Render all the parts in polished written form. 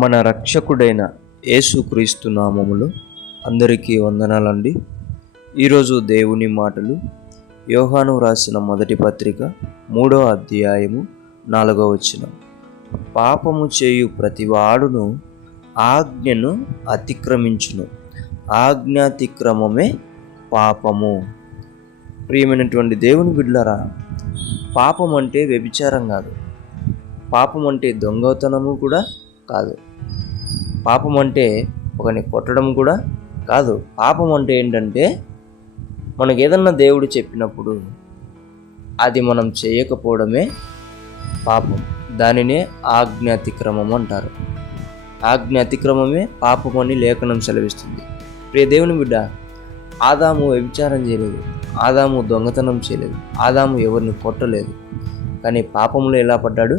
మన రక్షకుడైన యేసుక్రీస్తు నామములో అందరికీ వందనాలండి. ఈరోజు దేవుని మాటలు యోహాను రాసిన మొదటి పత్రిక 3వ అధ్యాయము 4వ వచనం. పాపము చేయు ప్రతివాడును ఆజ్ఞను అతిక్రమించును, ఆజ్ఞాతిక్రమమే పాపము. ప్రియమైనటువంటి దేవుని బిడ్డలారా, పాపం అంటే వ్యభిచారం కాదు, పాపం అంటే దొంగతనము కూడా కాదు, పాపం అంటే ఒకని కొట్టడం కూడా కాదు. పాపం అంటే ఏంటంటే మనకు ఏదన్నా దేవుడు చెప్పినప్పుడు అది మనం చేయకపోవడమే పాపం. దానినే ఆజ్ఞాతిక్రమం అంటారు. ఆజ్ఞాతిక్రమమే పాపం అని లేఖనం సెలవిస్తుంది. ప్రియ దేవుని బిడ్డ, ఆదాము వ్యభిచారం చేయలేదు, ఆదాము దొంగతనం చేయలేదు, ఆదాము ఎవరిని కొట్టలేదు. కానీ పాపంలో ఎలా పడ్డాడు?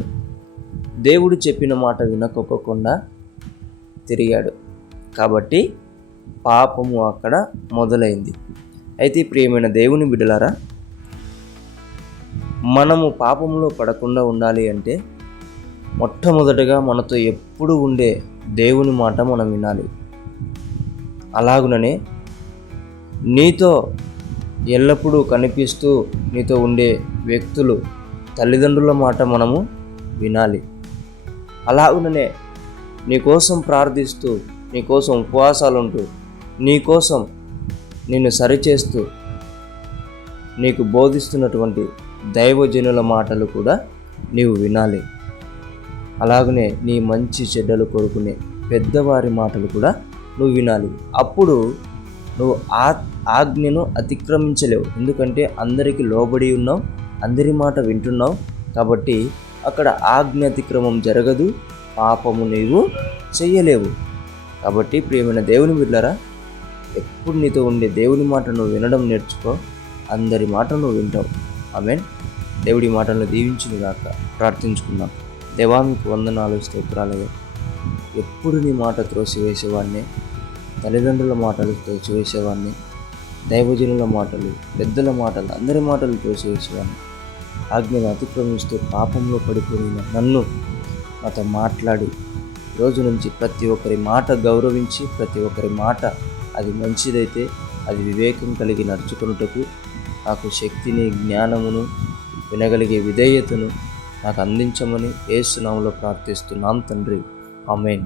దేవుడు చెప్పిన మాట వినకోకుండా తిరిగాడు. కాబట్టి పాపము అక్కడ మొదలైంది. అయితే ప్రియమైన దేవుని బిడ్డలారా, మనము పాపంలో పడకుండా ఉండాలి అంటే మొట్టమొదటగా మనతో ఎప్పుడు ఉండే దేవుని మాట మనం వినాలి. అలాగుననే నీతో ఎల్లప్పుడూ కనిపిస్తూ నీతో ఉండే వ్యక్తులు, తల్లిదండ్రుల మాట మనము వినాలి. అలాగుననే నీకోసం ప్రార్థిస్తూ, నీకోసం ఉపవాసాలుంటూ, నీకోసం నిన్ను సరిచేస్తూ నీకు బోధిస్తున్నటువంటి దైవజనుల మాటలు కూడా నీవు వినాలి. అలాగనే నీ మంచి చెడ్డలు కోరుకునే పెద్దవారి మాటలు కూడా నువ్వు వినాలి. అప్పుడు నువ్వు ఆజ్ఞను అతిక్రమించలేవు. ఎందుకంటే అందరికీ లోబడి ఉన్నావు, అందరి మాట వింటున్నావు. కాబట్టి అక్కడ ఆజ్ఞాతిక్రమం జరగదు, పాపము నీవు చెయ్యలేవు. కాబట్టి ప్రియమైన దేవుని బిడ్డలారా, ఎప్పుడు నీతో ఉండే దేవుని మాట నువ్వు వినడం నేర్చుకో. అందరి మాట నువ్వు వింటావు. ఆమేన్. దేవుడి మాటలను దీవించును గాక. ప్రార్థించుకుందాం. దేవా, మీకు వందనాలు, స్తోత్రాలు. ఎప్పుడు నీ మాట త్రోసివేసేవాడిని, తల్లిదండ్రుల మాటలు త్రోసివేసేవాడిని, దైవజనుల మాటలు, పెద్దల మాటలు, అందరి మాటలు త్రోసివేసేవాడిని. ఆజ్ఞను అతిక్రమిస్తూ పాపంలో పడిపోయిన నన్ను నాతో మాట్లాడి, రోజు నుంచి ప్రతి ఒక్కరి మాట గౌరవించి, ప్రతి ఒక్కరి మాట అది మంచిదైతే అది వివేకం కలిగి నడుచుకున్నటకు నాకు శక్తిని, జ్ఞానమును, వినగలిగే విధేయతను నాకు అందించమని యేసు నామములో ప్రార్థిస్తున్నాం తండ్రి. ఆమేన్.